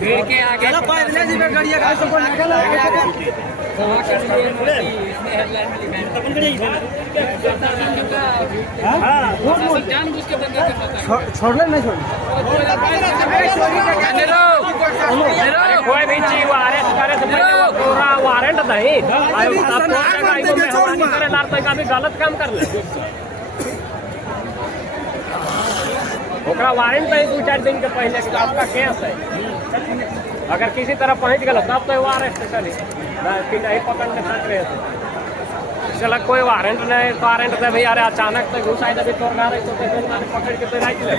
भीड़ के आगे छोड़ले नहीं छोड़ कोई भी चीज अरेस्ट करे तो पूरा वारंट नहीं मेहरबानी करे कभी गलत काम कर ले ओकरा वारंट है 2-4 दिन के पहले कि आपका केस है। अगर किसी तरह पहुंच गया तब तो वो अरेस्ट करी कि नहीं पकड़ के तक रहे चल कोई वारंट नहीं वारंट से भाई अरे अचानक से घुसाई तभी तोड़ रही तो पकड़ के तो राइट ले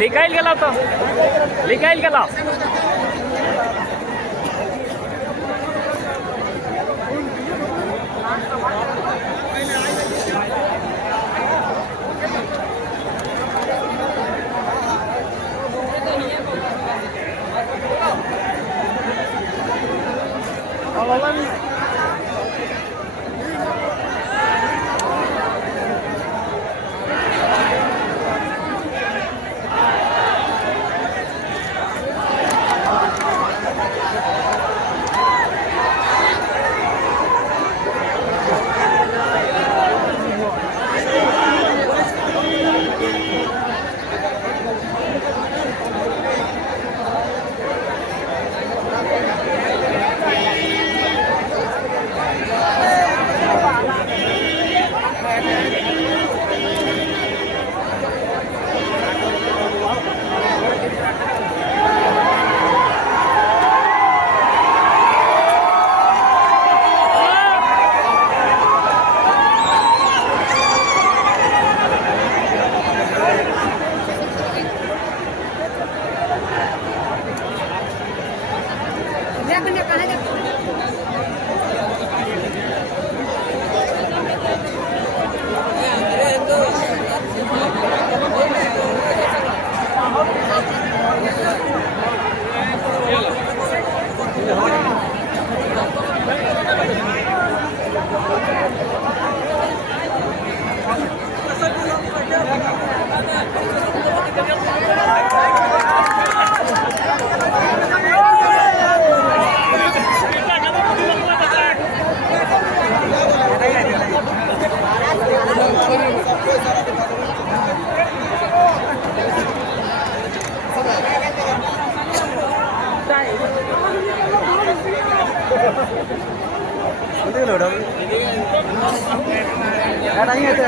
निकाल गेला तो निकाल गेला Ini kan udah. Katanya itu.